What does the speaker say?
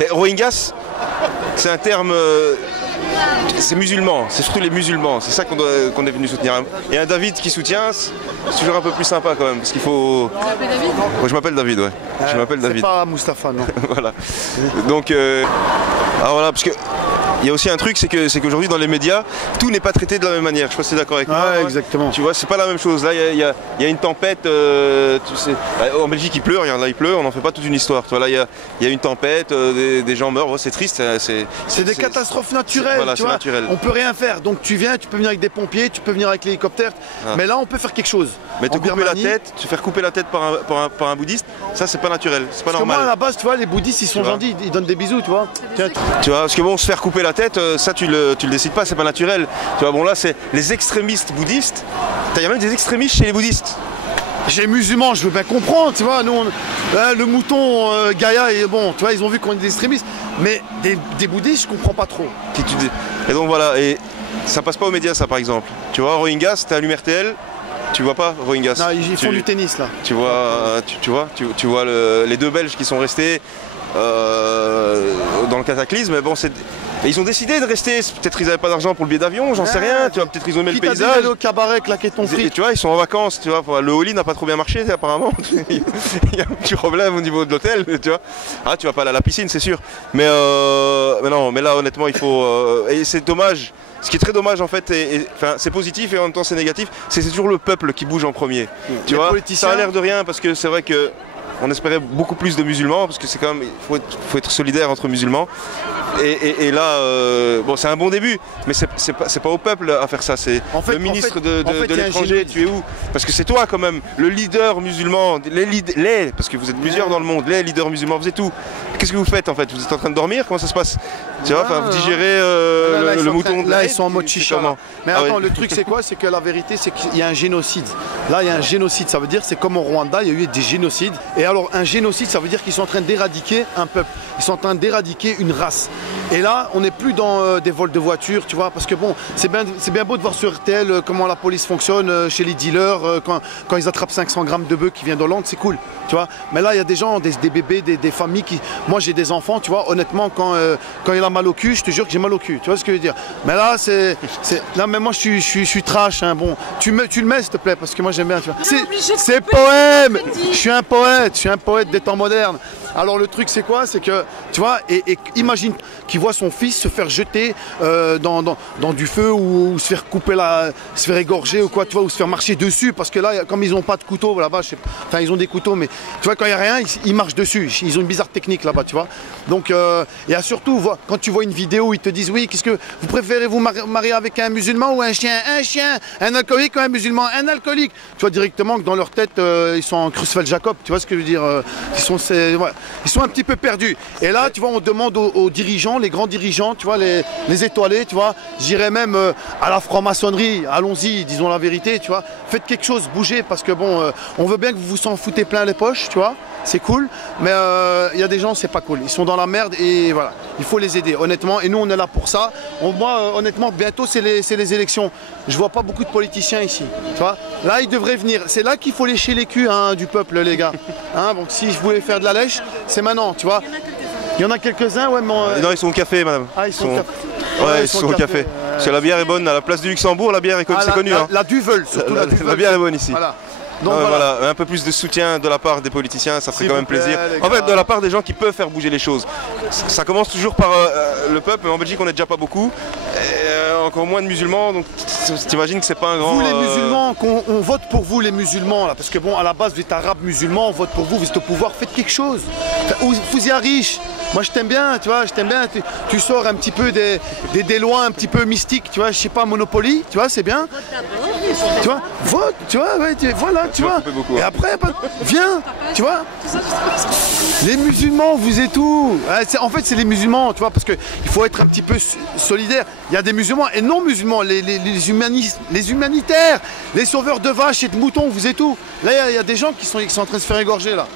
Et Rohingyas, c'est un terme... c'est musulman, c'est surtout les musulmans, c'est ça qu'on est venu soutenir. Et un David qui soutient, c'est toujours un peu plus sympa quand même, parce qu'il faut... Tu t'appelles David? Moi je m'appelle David, ouais. Je m'appelle David. C'est pas Mustapha, non. Voilà. Donc, ah voilà, parce que... Il y a aussi un truc, c'est qu'aujourd'hui dans les médias, tout n'est pas traité de la même manière. Je sais pas si tu es d'accord avec moi. Ouais, exactement. Tu vois, c'est pas la même chose. Là, il y a une tempête. Tu sais, en Belgique, il pleut, regarde, là, il pleut. On n'en fait pas toute une histoire. Tu vois, là, il y a une tempête, des gens meurent. Ouais, c'est triste. C'est des catastrophes naturelles. Voilà, tu c'est vois. naturel. On peut rien faire. Donc tu viens, tu peux venir avec des pompiers, tu peux venir avec l'hélicoptère. Ah. Mais là, on peut faire quelque chose. Mais te En couper la Birmanie, tête, te faire couper la tête par un bouddhiste, ça, c'est pas naturel. C'est pas parce que moi, à normal. la base, tu vois, les bouddhistes, ils sont Tu vois. gentils, ils donnent des bisous, tu vois. Tiens, Tu vois, parce que bon, se faire couper la tête, ça, tu le décides pas, c'est pas naturel. Tu vois, bon, là, c'est les extrémistes bouddhistes. Il y a même des extrémistes chez les bouddhistes. Chez les musulmans, je veux bien comprendre, tu vois, nous, le mouton Gaïa, et bon, tu vois, ils ont vu qu'on est des extrémistes, mais des bouddhistes, je comprends pas trop. Et donc voilà, et ça passe pas aux médias, ça, par exemple. Tu vois, Rohingyas, t'es à l'UMRTL, tu vois pas Rohingyas. Non, ils font du tennis, là. Tu vois, tu vois les deux Belges qui sont restés dans le cataclysme, mais bon, et ils ont décidé de rester, peut-être ils n'avaient pas d'argent pour le billet d'avion, j'en sais rien, tu vois, peut-être ils ont aimé le paysage. Au cabaret, claquer ton Et fric. tu vois, ils sont en vacances, tu vois, le all-in n'a pas trop bien marché apparemment. Il y a un petit problème au niveau de l'hôtel, tu vois. Ah, tu vas pas aller à la piscine, c'est sûr. Mais non, mais là honnêtement, il faut... et c'est dommage. Ce qui est très dommage en fait, enfin, c'est positif et en même temps c'est négatif, c'est toujours le peuple qui bouge en premier. Tu vois, ça a l'air de rien parce que c'est vrai que on espérait beaucoup plus de musulmans parce que c'est quand même, faut être solidaire entre musulmans. Et là, bon, c'est un bon début, mais c'est pas au peuple à faire ça. C'est le ministre de l'étranger. Tu es où? Parce que c'est toi quand même, le leader musulman, parce que vous êtes plusieurs dans le monde, les leaders musulmans. Vous êtes où? Qu'est-ce que vous faites en fait? Vous êtes en train de dormir? Comment ça se passe? Tu vois, vous digérez le mouton. Là, ils sont en mode chicha. Mais Ah attends, ouais. le truc c'est quoi? C'est que la vérité, c'est qu'il y a un génocide. Là, il y a un génocide. Ça veut dire, c'est comme au Rwanda, il y a eu des génocides. Et alors, un génocide, ça veut dire qu'ils sont en train d'éradiquer un peuple. Ils sont en train d'éradiquer une race. Et là, on n'est plus dans des vols de voitures, tu vois, parce que bon, c'est bien beau de voir sur RTL comment la police fonctionne chez les dealers, quand ils attrapent 500 grammes de bœuf qui vient d'Hollande, c'est cool, tu vois. Mais là, il y a des gens, des bébés, des familles qui... Moi, j'ai des enfants, tu vois, honnêtement, quand il a mal au cul, je te jure que j'ai mal au cul, tu vois ce que je veux dire. Mais là, là, mais moi, je suis trash, hein, bon. Tu le mets, s'il te plaît, parce que moi, j'aime bien, tu vois. C'est poème. Je suis un poète des temps modernes. Alors le truc c'est quoi? C'est que, tu vois, et imagine qu'il voit son fils se faire jeter dans du feu ou se faire couper se faire égorger ou quoi, tu vois, ou se faire marcher dessus, parce que là, comme ils n'ont pas de couteau là-bas, enfin ils ont des couteaux, mais tu vois, quand il n'y a rien, ils marchent dessus, ils ont une bizarre technique là-bas, tu vois. Donc, et surtout, quand tu vois une vidéo où ils te disent, oui, qu'est-ce que vous préférez vous marier avec un musulman ou un chien, un alcoolique ou un musulman, un alcoolique, tu vois directement que dans leur tête, ils sont en Creutzfeldt-Jacob, tu vois ce que je veux dire, ils sont un petit peu perdus. Et là, tu vois, on demande aux dirigeants, les grands dirigeants, tu vois, les étoilés, tu vois, j'irais même à la franc-maçonnerie, allons-y, disons la vérité, tu vois, faites quelque chose, bougez, parce que bon, on veut bien que vous vous en foutez plein les poches, tu vois, c'est cool, mais il y a des gens, c'est pas cool, ils sont dans la merde et voilà, il faut les aider, honnêtement, et nous, on est là pour ça. Moi, honnêtement, bientôt, c'est les élections. Je vois pas beaucoup de politiciens ici, tu vois. Là, ils devraient venir, c'est là qu'il faut lécher les culs hein, du peuple, les gars. Hein, donc, si je voulais faire de la lèche, c'est maintenant, tu vois. Il y en a quelques-uns, ouais, mais... Non, ils sont au café, madame. Ah, ils sont au café. Ouais, ils sont au café. Parce que la bière est bonne, à la place du Luxembourg, la bière est c'est connu. La Duvel, surtout la Duvel. La bière est bonne ici. Voilà. Donc, non, voilà, un peu plus de soutien de la part des politiciens, ça ferait quand même plaisir. En fait, de la part des gens qui peuvent faire bouger les choses. Ça commence toujours par le peuple, mais en Belgique on n'est déjà pas beaucoup. Et, encore moins de musulmans, donc t'imagines que c'est pas un grand... Vous les musulmans, on vote pour vous les musulmans, là, parce que bon, à la base vous êtes arabes musulmans, on vote pour vous, vous êtes au pouvoir, faites quelque chose. Vous y êtes riche. Moi je t'aime bien, tu vois, je t'aime bien, tu sors un petit peu des lois un petit peu mystiques, tu vois, je sais pas, Monopoly, tu vois, c'est bien. Tu vois, vote, tu vois, ouais, voilà, tu vois. Et après, viens, tu vois. Les musulmans, vous êtes où? En fait, c'est les musulmans, tu vois, parce qu'il faut être un petit peu solidaire. Il y a des musulmans et non musulmans, les humanistes, les humanitaires, les sauveurs de vaches et de moutons, vous êtes où? Là, il y a des gens qui sont en train de se faire égorger, là.